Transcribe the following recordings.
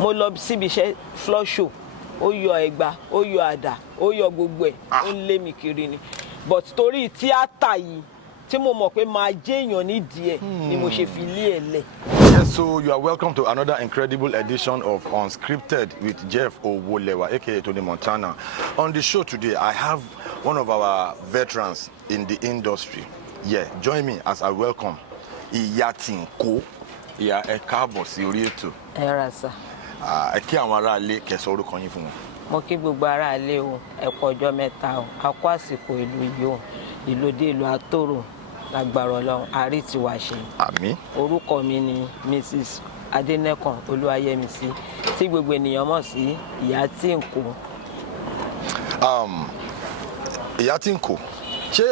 mo lọ síbi iṣẹ́ floor show ó yọ ẹ̀gbà ó yọ àdá ó yọ gbogbo ẹ̀ ó ń lé mi kiri ni but torí tíátà yìí tí mo mọ̀ pé máa jẹ́ èèyàn nídìí ẹ̀ ni mo ṣe fi lé ẹ̀ lẹ̀. Yes, so you are welcome to another incredible edition of Unscripted with Jeff Owolewa, aka Tony Montana. On the show today, I have one of our veterans in the industry. Yeah, join me as I welcome Iya Tinko. Iya, ẹ káàbọ̀ sí orí ètò. Ẹ ra sà. Ẹ kí àwọn ará ilé kẹsàn orúkọ yín fún wọn. Mo kí gbogbo ará ilé o, ẹ kú ọjọ́ mẹ́ta o, a kú àsìkò ìlú yìí o, ìlú dé ìlú Atoro. Lágbára Ọlọ́run àrí ti wá ṣe. Àmín. Orúkọ mi ni Mrs. Adénẹ́kàn Olúwayẹmísí tí gbogbo ènìyàn mọ̀ sí Iya Tinko. Iya Tinko, ṣé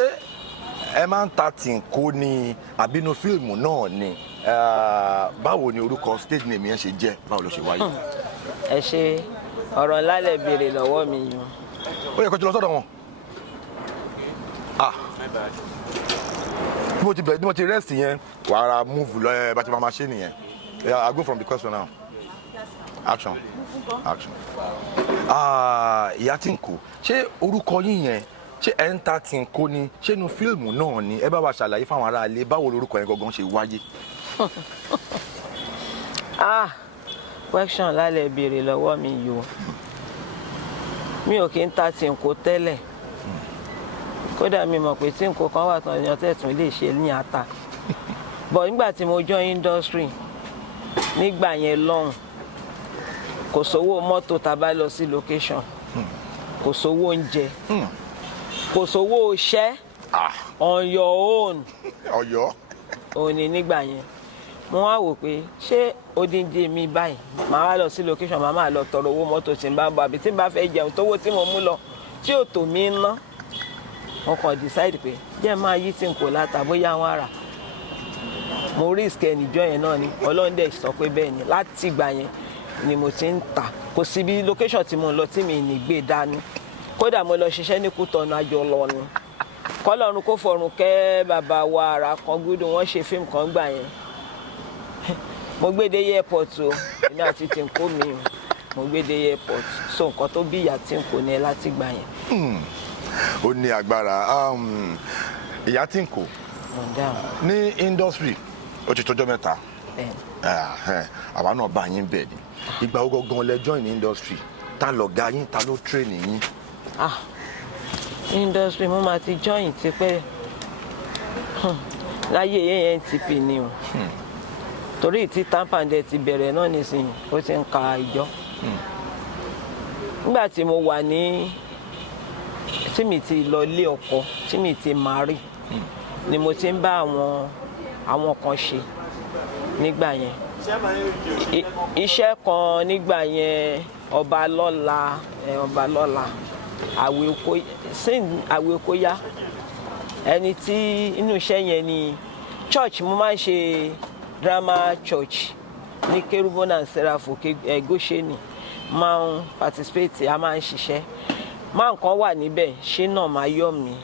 ẹ máa ń ta Tinko ní àbínú fíìmù náà ni? Báwo ni orúkọ stage name yẹn ṣe jẹ́? Báwo ló ṣe wáyé? Ẹ ṣe ọ̀rọ̀ ńlá lẹ béèrè lọ́wọ́ mi yìí. Ó yẹ kó ti lọ sọ́dọ̀ wọn. Bí mo ti rest yẹn, wàá ra move lọ ẹ bá ti máa ṣe nìyẹn. I go from the question now. Action. Action. Iya Tinko, ṣé orúkọ yín yẹn ṣé ẹ ń ta Tinko ni ṣé inú fíìmù náà ni? Ẹ bá wa ṣàlàyé fáwọn ará ilé báwo lorúkọ yẹn gangan ṣe wáyé. Question lálẹ́ béèrè lọ́wọ́ mi yìí o. Mi ò kí ń ta Tinko tẹ́lẹ̀. Kódà mi mọ̀ pé Tinko kan wà tán èèyàn tẹ̀tún lè ṣe ní ata. But nígbà tí mo join industry nígbà yẹn lọ́hùn kò sówó mọ́tò tá bá lọ sí location, kò sówó oúnjẹ, kò sówó iṣẹ́ on your own. Ọ̀yọ́. Òní nígbà yẹn mo wá wò pé ṣé odindi mi báyìí màá wá lọ sí location màá máa lọ tọrọ owó mọ́tò tí n bá bọ̀ àbí tí n bá fẹ́ jẹun tówó tí mo mú lọ tí ò tó mi ná. Mo kàn decide pé jẹ́ máa yí Tinko láta bóyá wọ́n rà. Mo risk ẹnìjọ́ yẹn náà ni Ọlọ́run dẹ̀ sọ pé bẹ́ẹ̀ ni láti ìgbà yẹn ni mo ti ń tà. Kò sí bí location tí mo lọ tí mi ní gbé dání. Kódà mo lọ ṣiṣẹ́ ní Kútọ̀nù àjọ lọ ni. Kọ́lọ́run kó fọ̀run kẹ́ bàbá wa ara kan gúdùn wọ́n ṣe fíìmù kan gbà yẹn. Mo gbé dé airport o èmi àti Tinko mi o mo gbé dé airport so nǹkan tó bí Iya Tinko ní láti ìgbà yẹn. Ó ní agbára. Iya Tinko ní industry ó ti tọ́jọ́ mẹ́ta. Àwa náà bá yín bẹ̀ ni. Ìgbà wo gangan lẹ join ní industry? Ta lọ̀gá yín, ta ló train yín? Industry mo máa ti join ti pẹ́ láyé ANTP ni o. Torí tí tampande ti bẹ̀rẹ̀ náà nísìnyí ó ti ń ka ìjọ. Nígbà tí mo wà ní tí mi ti lọ ilé ọkọ tí mi ti marry ni mo ti ń bá àwọn kan ṣe nígbà yẹn. Iṣẹ́ kan nígbà yẹn ọba lọ́la àwẹ̀ kóyá ẹni tí inú iṣẹ́ yẹn ni church mo máa ń ṣe drama church ní Kerubon and Seraph Goshen máa ń participate a máa ń ṣiṣẹ́ máa nǹkan wà níbẹ̀ ṣé náà máa yọ̀ mí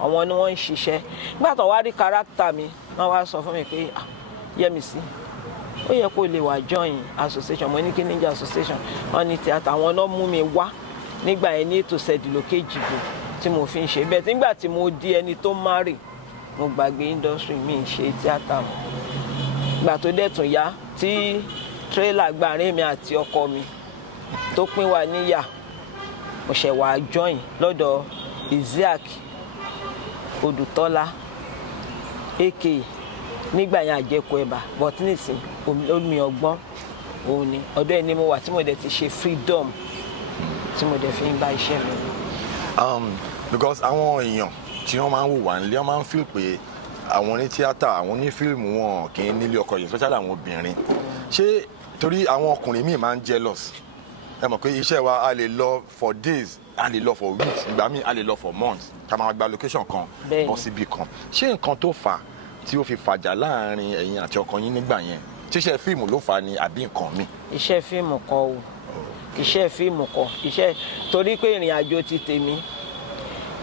àwọn ni wọ́n ń ṣiṣẹ́ nígbà tó wá rí character mi wọ́n wá sọ fún mi pé Yẹ́misí ó yẹ kó lè wá join association mo ní kí níjà association wọ́n ní tíátà àwọn náà mú mi wá nígbà yẹn ní ètò sẹ́dìlò kejìló tí mo fi ń ṣe bẹ́ẹ̀ nígbà tí mo di ẹni tó marry mo gbàgbé industry mi ń ṣe tíátà mọ́ ìgbà tó dẹ̀ tún yá tí trailer gbàrin mi àti ọkọ mi tó pín wa níyà mo ṣẹ̀ wá join lọ́dọ̀ Isiaq Odùtọ́lá aka nígbà yẹn àjẹkù ẹ̀bà but nísìn omi ọgbọ́n òun ni ọ̀dọ̀ ẹni mo wà tí mo dẹ̀ ti ṣe freedom tí mo dẹ̀ fi ń bá iṣẹ́ mi. Because àwọn èèyàn tí wọ́n máa ń wò wá nílé wọ́n máa ń feel pé àwọn ní tíátà àwọn ní fíìmù wọn kì í nílé ọkọ yìí especially àwọn obìnrin ṣé torí àwọn ọkùnrin míì máa ń jealous ẹ mọ̀ pé iṣẹ́ wa a lè lọ for days a lè lọ for weeks ìgbà míì a lè lọ for months ká máa gba location kan bọ́ síbi kan ṣé nǹkan tó fà tí ó fi fàjà láàrin ẹ̀yin àti ọkọ yín nígbà yẹn ṣíṣe fíìmù ló fà ni àbí nǹkan mi. Iṣẹ́ fíìmù kọ́ o iṣẹ́ fíìmù kọ́ iṣẹ́ torí pé ìrìn àjò ti tèmi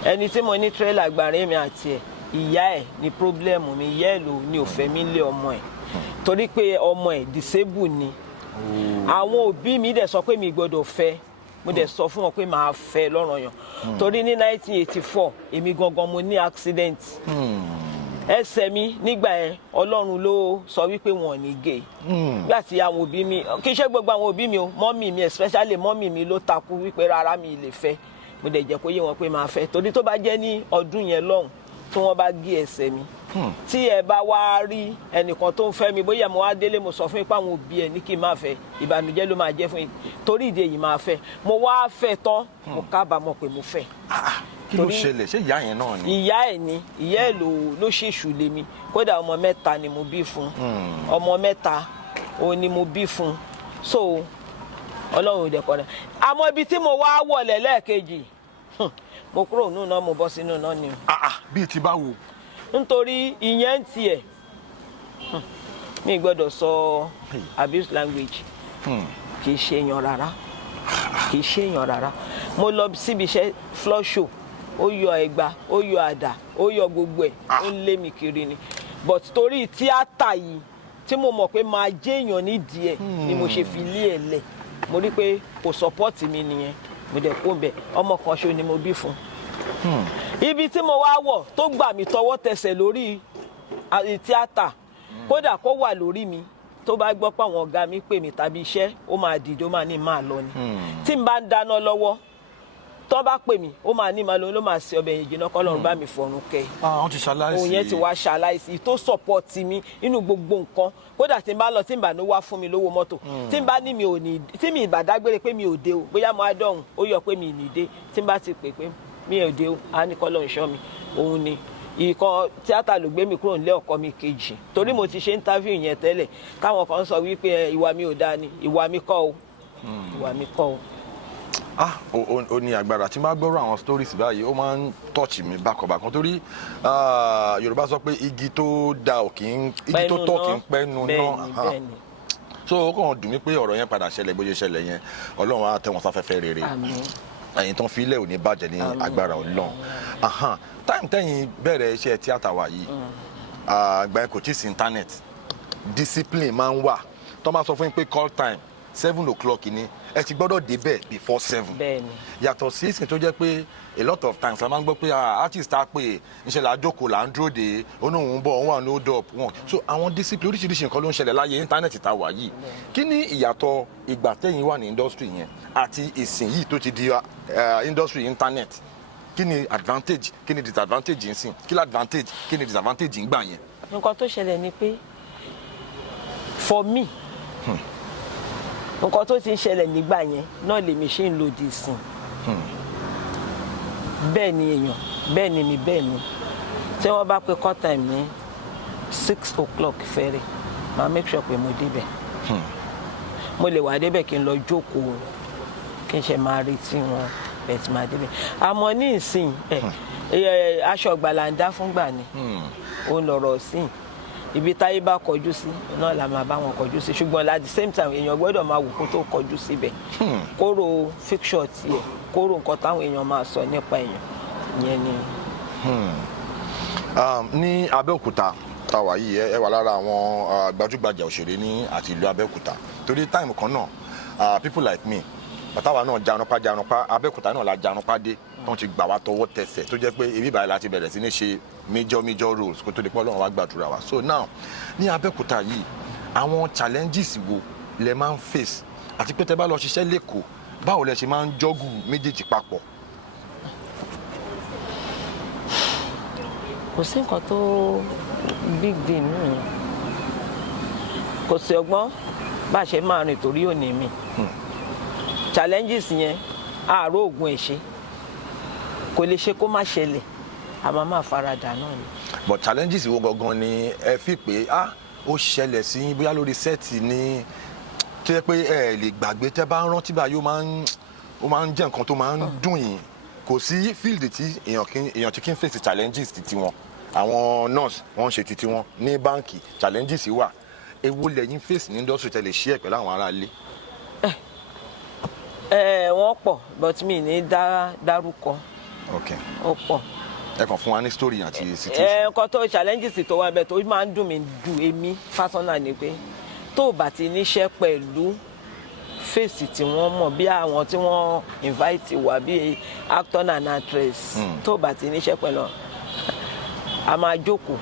ẹni tí mo ní trailer gbàrin mi àti ẹ̀ ìyá ẹ̀ ní pírọ́blẹ́mù mi ìyá ẹ̀ ló ní òfẹ́ mi lé ọmọ ẹ̀ torí pé ọmọ ẹ̀ disable ni àwọn òbí mi dẹ̀ sọ pé mi gbọ́dọ̀ fẹ́ mo dẹ̀ sọ fún wọn pé màá fẹ́ lọ́ranyàn torí ní 1984 èmi gangan mo ní accident ẹsẹ̀ mi nígbà yẹn Ọlọ́run ló sọ wípé wọn ò ní gé nígbà tí àwọn òbí mi kì í ṣe gbogbo àwọn òbí mi o mọ́mì mi especially mọ́mì mi ló takú wípé rárá mi lè fẹ́ mo dẹ̀ jẹ́ kó yé wọn pé màá fẹ́ torí tó bá jẹ́ ní ọdún yẹn lọ́hùn tí wọ́n bá gé ẹsẹ̀ mi tí ẹ bá wá rí ẹnìkan tó ń fẹ́ mi bóyá mo wá délé mo sọ fún yín pé àwọn òbí ẹ ní kí n má fẹ́ ìbànújẹ́ ló máa jẹ́ fún yín torí ìdí èyí máa fẹ́ mo wá fẹ́ tán mo kábàámọ̀ pé mo fẹ́. kí ló ṣẹlẹ̀ ṣé ìyá yẹn náà ni. ìyá ẹ̀ ló ṣèṣù lé mi kódà ọmọ mẹ́ta ni mo bí fún ọmọ mẹ́ta òun ni mo bí fún so Ọlọ́run ò dẹ̀ kọ́ náà àmọ́ ibi tí mo wá wọlé lẹ́ẹ̀kejì mo kúrò nínú náà mo bọ́ sínú náà ni. bíi ti báwo. nítorí ìyẹn ń tiẹ̀ mi gbọ́dọ̀ sọ abuse language kì í ṣe èèyàn rárá mo lọ síbi iṣẹ́ floor show ó yọ ẹ̀gbà ó yọ àdá ó yọ gbogbo ẹ̀ ó ń lé mi kiri ni but torí tíátà yìí tí mo mọ̀ pé máa jẹ́ èèyàn nídìí ẹ̀ ni mo ṣe fi lé ẹ̀ lẹ̀ mo rí pé kò support mi nìyẹn mo dẹ̀ kó bẹ̀ ọmọ kan ṣo ni mo bí fún ibi tí mo wá wọ̀ tó gbà mí tọwọ́ tẹsẹ̀ lórí tíátà kódà kó wà lórí mi tó bá gbọ́ pé àwọn ọ̀gá mi pè mí tàbí iṣẹ́ ó máa dìde ó máa ní máa lọ ni tí n bá ń dáná lọ́wọ́ tó bá pè mí ó máa ní máa lọ ló máa ṣe ọbẹ̀ yìí jiná kọ́lọ́run bá mi fọ̀run kẹ́ wọ́n ti ṣaláìsí òun yẹn ti wá ṣaláìsí tó support mi nínú gbogbo nǹkan kódà tí n bá lọ tí n bá ní wá fún mi lówó mọ́tò tí n bá ní mi ò ní tí mi ìbá dágbére pé mi ò dé o bóyá mo á dọ̀hùn ó yọ pé mi ì ní dé tí n bá ti pè pé mi ò dé o á ní kọ́lọ́run ṣọ́ mi òun ni ìkan tíátà ló gbé mi kúrò nílé ọkọ mi kejì torí mo ti ṣe interview yẹn tẹ́lẹ̀ káwọn kan sọ wípé ìwà mi ò dáa ni ìwà mi kọ́ o. Ó ní agbára tí n bá gbọ́rọ̀ àwọn stories báyìí ó máa ń touch mi bákanbákan torí Yorùbá sọ pé igi tó tọ́ kì í pẹ́ nu náà so ó kàn dùn mí pé ọ̀rọ̀ yẹn padà ṣẹlẹ̀ bó ṣe ṣẹlẹ̀ yẹn Ọlọ́run á tẹ́ wọn sáfẹ́fẹ́ rere ẹ̀yin tó ń fi ilẹ̀ ò ní bàjẹ́ ní agbára Ọlọ́run táìmù tẹ́yìn bẹ̀rẹ̀ iṣẹ́ tíátà wa yìí àgbà ẹ̀ kò tí ì sí internet discipline máa ń wà tó máa sọ fún yín pé call time 7:00 ni ẹ ti gbọ́dọ̀ débẹ̀ before 7. bẹ́ẹ̀ni. yàtọ̀ sí ìsìn tó jẹ́ pé a lot of times a máa ń gbọ́ pé artist á pè níṣẹ́ la jókòó là ń dúró de onóhùn bọ̀ wọ́n wà ní hold up wọn so àwọn discipline oríṣiríṣi nǹkan ló ń ṣẹlẹ̀ láyé íńtánẹ́ẹ̀tì tá a wà yìí kí ni ìyàtọ̀ ìgbà tẹ́yìn wà ní industry yẹn àti ìsìn yìí tó ti di industry internet kí ni advantage kí ni disadvantage ń sìn kí ni advantage kí ni disadvantage ń gbà yẹn. nǹkan tó ṣẹlẹ̀ ni pé for me nǹkan tó ti ń ṣẹlẹ̀ nígbà yẹn náà lèmi ṣe ń lòdì sí bẹ́ẹ̀ ni èèyàn bẹ́ẹ̀ ni mi bẹ́ẹ̀ ni tí wọ́n bá pe call time ní 6:00 fẹ́rẹ̀ máa make sure pé mo débẹ̀ mo lè wà débẹ̀ kí n lọ jókòó kí n ṣe máa retí wọn bẹ́ẹ̀ tí máa débẹ̀ àmọ́ ní ìsìn aṣọ ìgbàlà ń dá fúngbà ni ó ń lọ̀rọ̀ sí ibi táyé bá kọjú sí náà la máa bá wọn kọjú sí ṣùgbọ́n at the same time èèyàn gbọ́dọ̀ máa wò kó tó kọjú síbẹ̀ kóró fiction tiẹ̀ kóró nǹkan táwọn èèyàn máa sọ nípa èèyàn ìyẹn ni. ní Abẹ́òkúta táwa yìí ẹ wà lára àwọn gbajúgbajà òṣèré ní àti ìlú Abẹ́òkúta torí táìmù kan náà people like me bàtàwà náà jarunpá Abẹ́òkúta náà la jarunpá dé tó ti gbà wá tọwọ́ tẹsẹ̀ tó jẹ́ pé ibi báyìí láti bẹ̀rẹ̀ sí ní ṣe major roles kó tó di pé Ọlọ́run wá gbàdúrà wa so now ní Abẹ́òkúta yìí àwọn challenges wo lẹ máa ń face àti pé tẹ bá lọ ṣiṣẹ́ lẹ́kọ̀ọ́ báwo lẹ ṣe máa ń jọ́gù méjèèjì papọ̀. kò sí nǹkan tó big deal nù yẹn kò sí ọgbọ́n bá a ṣe máa rìn torí òní mi challenges yẹn àárò ògùn ẹ̀ ṣe kò lè ṣe kó má ṣẹlẹ̀ àmọ́ máa faradà náà ni. but challenges wo gangan ni ẹ fi pé ó ṣẹlẹ̀ sí bóyá lórí sẹ́ẹ̀tì ni tó yẹ pé ẹ lè gbàgbé tẹ́ bá ń rántí báyìí ó máa ń jẹ́ nǹkan tó máa ń dùn yín kò sí field tí èèyàn ti kí ń face challenges títí wọn àwọn nurse wọ́n ń ṣe títí wọn ní báǹkì challenges wà èwo lẹ́yìn face ní industry tẹ́ lè share pẹ̀lú àwọn ará ilé. wọ́n pọ̀ but mi ní dárúkọ. okay. ó pọ̀. ẹ kàn fún wa ní story àti situation. nǹkan tó challenges tó wà bẹ́ẹ̀ tó máa ń dùn mí ju èmi personal ni pé tó o bá ti níṣẹ́ pẹ̀lú fèsì tí wọ́n mọ̀ bí àwọn tí wọ́n invite wá bí actor and actress tó bá ti níṣẹ́ pẹ̀lú a máa jókòó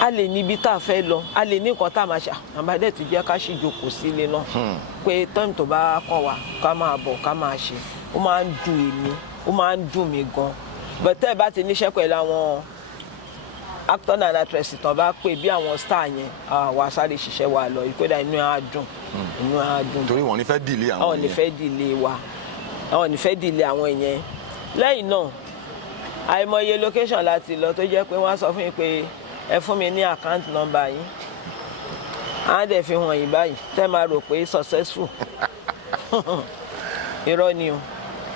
a lè níbi tá a fẹ́ lọ a lè ní nǹkan tá a máa ṣe àbádẹ́ ti jẹ́ ká ṣì jókòó sílé náà pé tọ́yìn tó bá kàn wá ká máa bọ̀ ká máa ṣe ó máa ń dùn èmi ó máa ń dùn mí gan bẹ́tẹ́ bá ti níṣẹ́ pẹ̀lú àwọn actor and actress tán bá pè bí àwọn star yẹn wà sáré ṣiṣẹ́ wa lọ ìkódà inú á dùn inú á dùn. torí wọn ò ní fẹ́ dìlé àwọn yẹn. àwọn ò ní fẹ́ dìlé wa àwọn ò ní fẹ́ dìlé àwọn yẹn lẹ́yìn náà àìmọye location láti lọ tó jẹ́ pé wọ́n á sọ fún yín pé ẹ fún mi ní account number yín á dẹ̀ fi hàn yín báyìí tẹ́ máa rò pé successful irọ́ ni o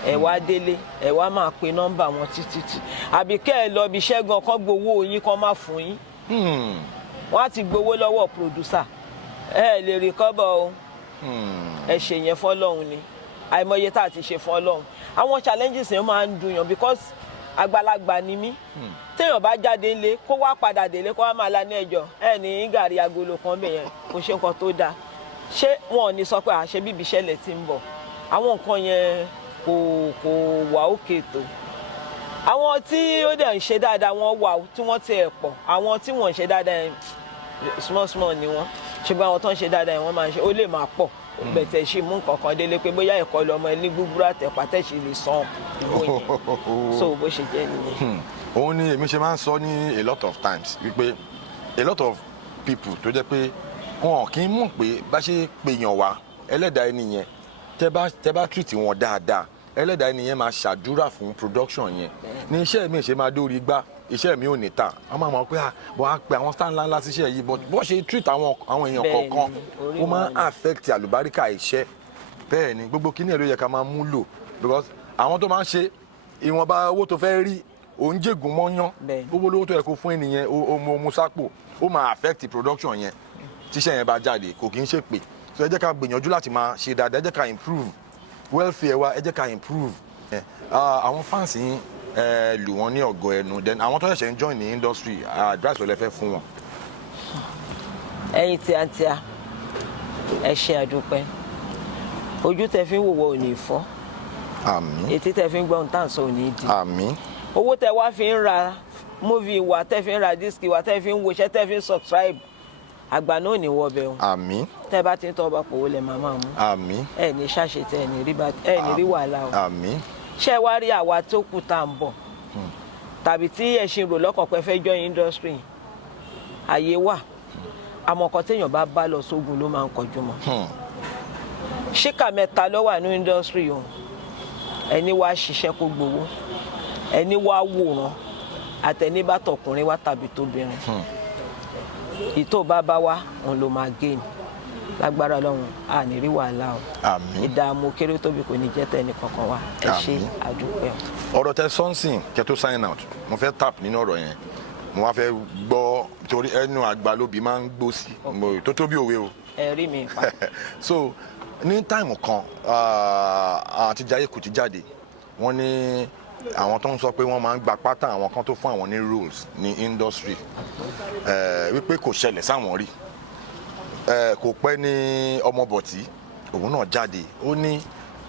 ẹ wá délé ẹ wá máa pe nọ́mbà wọn títí àbí kẹ́ ẹ lọ bí iṣẹ́ gan kán gbowó yín kán má fún yín wọ́n á ti gbowó lọ́wọ́ producer ẹ lè recover o ẹ ṣe yẹn fọ́lọ́run ni àìmọye tá a ti ṣe fọ́lọ́run àwọn challenges yẹn máa ń dùn yàn because àgbàlagbà ni mí téèyàn bá jáde ńlé kó wá padà délé kó wá máa la ní ẹjọ́ ẹ ní gàrí agolo kan bẹ̀ yẹn kò ṣe nǹkan tó dáa ṣé wọn ò ní sọ pé àṣẹ bíbí ìṣẹ̀lẹ̀ ti ń bọ̀ àwọn nǹkan yẹn kò wà òkè tó àwọn tí ó dẹ̀ ń ṣe dáadáa wọ́n wà tí wọ́n ti ẹ̀ pọ̀ àwọn tí wọ́n ń ṣe dáadáa yẹn small ni wọ́n ṣùgbọ́n àwọn tó ń ṣe dáadáa yẹn wọ́n máa ń ṣe ó lè máa pọ̀ bẹ̀tẹ̀ ṣì mú nǹkan kan délé pé bóyá ẹ̀kọ́ lọ́mọ ẹ ní gbúgbúrú àtẹ̀pá tẹ̀sí lè san ìwé yẹn so bó ṣe jẹ́ nìyẹn. òun ni èmi ṣe máa ń sọ ní a lot of times wípé a lot of people tó jẹ́ pé wọn kì í mọ̀ pé bá ṣe pèèyàn wá ẹlẹ́dàá ẹni yẹn tẹ́ bá treat wọn dáadáa ẹlẹ́dàá ẹni yẹn máa ṣàdúrà fún production yẹn ní iṣẹ́ mi ṣe máa dórí gbá iṣẹ́ mi ò ní ta wọ́n máa mọ̀ pé bọ́ á pe àwọn stand ńláńlá síṣẹ́ yìí but bọ́ ṣe treat àwọn èèyàn kọ̀ọ̀kan ó máa ń affect àlùbáríkà iṣẹ́ bẹ́ẹ̀ ni gbogbo kíní ẹ̀ ló yẹ ká máa mú lò because àwọn tó máa ń ṣe ìwọ̀nba owó tó fẹ́ rí òun jègùn mọ́yán gbogbo lówó tó yẹ kó fún ènìyàn ó mú sápò ó máa affect production yẹn tíṣẹ́ yẹn bá jáde kò kí ń ṣe pé so ẹ jẹ́ ká gbìyànjú láti máa ṣe dáadáa ẹ jẹ́ ká improve welfare wa ẹ jẹ́ ká improve àwọn fans yín lù wọ́n ní ọ̀gọ̀ ẹnu then àwọn tó ṣẹ̀ṣẹ̀ ń join ní industry advice wo lẹ fẹ́ fún wọn. ẹ̀yin tíátíá ẹ ṣe àdúpẹ́ ojú tẹ fi ń wòwò ò ní fọ́ àmín etí tẹ fi ń gbọ́n tá à ń sọ ò ní di àmín owó tẹ wá fi ń ra movie wa tẹ fi ń ra disc wa tẹ fi ń woṣẹ́ tẹ fi ń subscribe àgbà náà ò ní wọ bẹ́ẹ̀ o àmín tẹ bá ti ń tọ́ ọba pòwó lẹ máa máa mú àmín ẹ ní ṣàṣetẹ ẹ ní rí wàhálà o àmín ṣé wá rí àwa tó kù tá à ń bọ̀ tàbí tí ẹ̀sìn rò lọ́kàn pé fẹ́ join industry àyè wà àmọ́ ọkọ̀ téèyàn bá bá lọ sógun ló máa ń kọjú mọ́ ṣíkà mẹ́ta ló wà ní industry o ẹni wá ṣiṣẹ́ kó gbowó ẹni wá wòran àtẹni bá tọkùnrin wá tàbí tóbìnrin ìtò bá wa òun ló máa gé ni lágbára Ọlọ́run a ní rí wàhálà o ìdààmú kéré tóbi kò ní jẹ́ tẹ́ni kankan wa ẹ ṣe àdúpẹ́ o. ọ̀rọ̀ tẹ sọ́nsìn kẹ́tó sign out mo fẹ́ tap nínú ọ̀rọ̀ yẹn mo wá fẹ́ gbọ́ torí ẹnu àgbà lóbi máa ń gbó sí tó tó bí òwe o. ẹ rí mi pa. so ní táìmù kan àti Jayé Kùtì jáde wọ́n ní àwọn tó ń sọ pé wọ́n máa ń gba pátá àwọn kan tó fún àwọn ní rules ní industry wípé kò ṣẹlẹ̀ sáwọn rí kò pẹ́ ní ọmọbọ̀tí òun náà jáde ó ní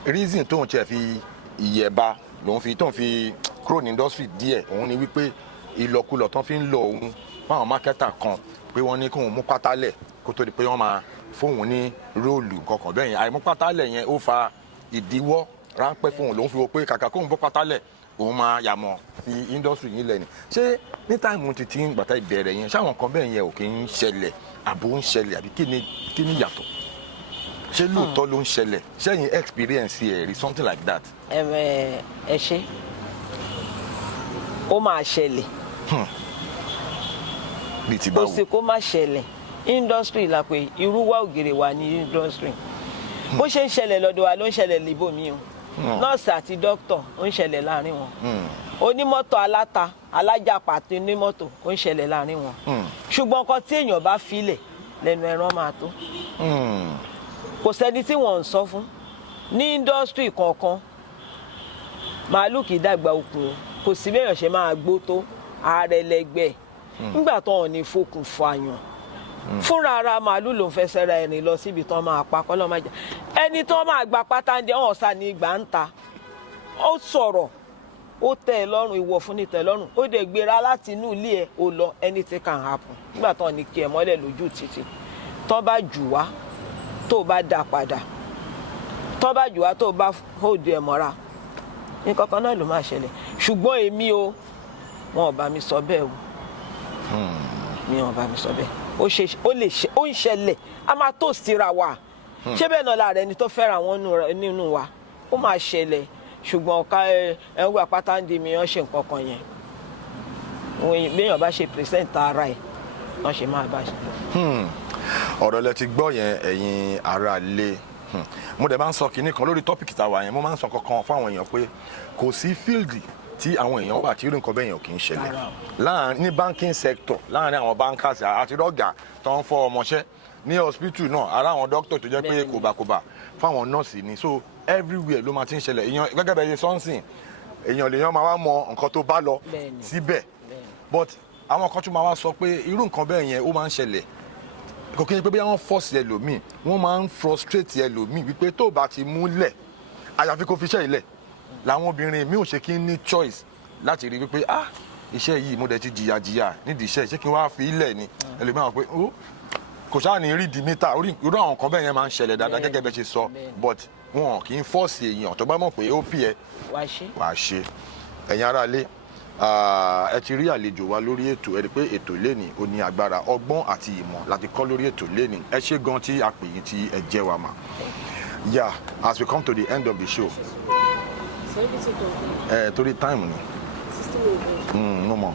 reason tóun tiẹ̀ fi ìyẹ̀ba lòun fi tóun fi kúrò ní industry díẹ̀ òun ni wípé ìlọkulọ̀ tán fi ń lọ òun fáwọn mákẹ́tà kan pé wọ́n ní kóun mú pátá lẹ̀ kó tó di pé wọ́n máa fóun ní róòlù kankan bẹ́ẹ̀ yẹn àìmú pátá lẹ̀ yẹn ó fa ìdíwọ́ ráńpẹ́ fóun lòun fi wo pé kàkà kóun bọ́ pátá lẹ̀ òun máa yàmọ̀ fi industry yìí lẹ́nu ṣé ní táìmù títí gbàtà ìbẹ̀rẹ̀ yẹn ṣáwọn kan bẹ́ẹ̀ yẹn ò kì í ṣẹlẹ̀ àbò ń ṣẹlẹ̀ àbí kí ni yàtọ̀ ṣé lóòótọ́ ló ń ṣẹlẹ̀ ṣẹ́yìn experience ẹ̀ rí something like that. ẹ ṣe ó máa ṣẹlẹ̀ bíi ti báwo kò sí kó má ṣẹlẹ̀ industry la pé irú wa ògèrè wà ní industry bó ṣe ń ṣẹlẹ̀ lọ́dọ̀ wa ló ń ṣẹlẹ̀ níbòmíì o nọ́ọ̀sì àti dókítà ó ń ṣẹlẹ̀ láàrin wọn onímọ́tò aláta alájàpá àti onímọ́tò ó ń ṣẹlẹ̀ láàrin wọn ṣùgbọ́n nǹkan tí èèyàn bá filẹ̀ lẹ́nu ẹran máa tó kò sẹ́ni tí wọ́n ń sọ fún ní indọ́sítírì kankan màálù kì í dàgbà okùn kò sí béèyàn ṣe máa gbó tó ààrẹ lẹ́gbẹ̀ẹ́ nígbà tó hàn ní fokùn fàyàn fúnra ara màálù ló ń fẹsẹ̀ ra ẹ̀rìn lọ síbi tán máa pa kọ́ lọ́mọ jà ẹni tó máa gba pátá ń jẹ́ ọ̀sà ní ìgbà ń ta ó sọ̀rọ̀ ó tẹ́ ẹ lọ́rùn ìwọ fún ní tẹ́ ẹ lọ́rùn ó dẹ̀ gbéra láti inú ilé ẹ ó lọ anything can happen nígbà tán ní kí ẹ mọ́lẹ̀ lójú títì tán bá jù wá tó bá dá padà tán bá jù wá tó bá hold ẹ mọ́ra nǹkan kan náà ló máa ṣẹlẹ̀ ṣùgbọ́n èmi o wọn ò bá mi sọ bẹ́ẹ̀ o mi ò bá mi sọ bẹ́ẹ̀ ó ń ṣẹlẹ̀ a máa tó síra wa ṣé bẹ́ẹ̀ náà lára ẹni tó fẹ́ràn wọn nínú wa ó máa ṣẹlẹ̀ ṣùgbọ́n ọ̀ka ẹ̀ ń gbà pátá ń di mi wọ́n ṣe nǹkan kan yẹn béèyàn bá ṣe pírẹsẹ̀ntà ara ẹ̀ wọ́n ṣe máa bá ṣe. ọ̀rọ̀ lẹ ti gbọ́ yẹn ẹ̀yin ará ilé mo dẹ̀ máa ń sọ kinní kan lórí tọ́pìkì tàwa yẹn mo máa ń sọ kankan fún àwọn èèyàn pé kò sí fíìlì tí àwọn èèyàn wà tí irú nǹkan bẹ́ẹ̀ yẹn kì í ṣẹlẹ̀ láàrin ní banking sector láàrin àwọn bankers àti rọ́gà tó ń fọ ọmọṣẹ́ ní hospital náà ara àwọn doctor tó jẹ́ pé kòbákòbá fáwọn nọ́ọ̀sì ni so everywhere ló máa ti ń ṣẹlẹ̀ èèyàn gẹ́gẹ́ bẹ́ẹ̀ ṣe sọ́nsìn èèyàn lèèyàn máa wá mọ nǹkan tó bá lọ síbẹ̀ but àwọn kan tún máa wá sọ pé irú nǹkan bẹ́ẹ̀ yẹn ó máa ń ṣẹlẹ̀ kò kí ni pé bí wọ́n force ẹlòmíì wọ́n máa ń frustrate ẹlòmíì wípé tó bá ti múlẹ̀ àyàfi kó fi iṣẹ́ ilẹ̀ làwọn obìnrin mi ò ṣe kí n ní choice láti rí wípé iṣẹ́ yìí mo dẹ̀ ti jìyà nídìí iṣẹ́ ṣé kí n wá fi ilẹ̀ ni ẹlòmíì àwọn pé kò sáà ní rí di mítà irú àwọn kan bẹ́ẹ̀ yẹn máa ń ṣẹlẹ̀ dáadáa gẹ́gẹ́ bẹ́ẹ̀ ṣe sọ but wọn kì í force èèyàn tó bá mọ̀ pé ó pì ẹ́ wàá ṣe ẹ̀yin ará ilé ẹ ti rí àlejò wa lórí ètò ẹ rí pé ètò lẹ́nìí ó ní agbára ọgbọ́n àti ìmọ̀ láti kọ́ lórí ètò lẹ́nìí ẹ ṣé gan tí a pè yín tí ẹ jẹ́ wa mà. Yeah, as we come to the end of the show. Torí time ni. 60 minutes. No more.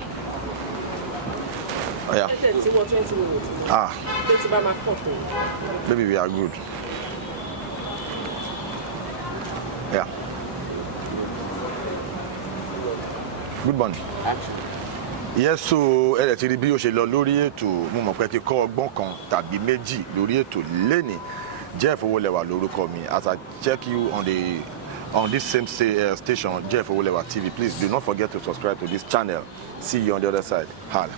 Yeah. 20 minutes. Baby, we are good. Yeah. Good morning. Yes, so ẹ ti rí bí ó ṣe lọ lórí ètò mo mọ̀ pé ti kọ́ ọgbọ́n kan tàbí méjì lórí ètò lẹ́nìí Jeff Owolewa lórúkọ mi. As I check you on this same station, Jeff Owolewa TV, please do not forget to subscribe to this channel. See you on the other side. Hala.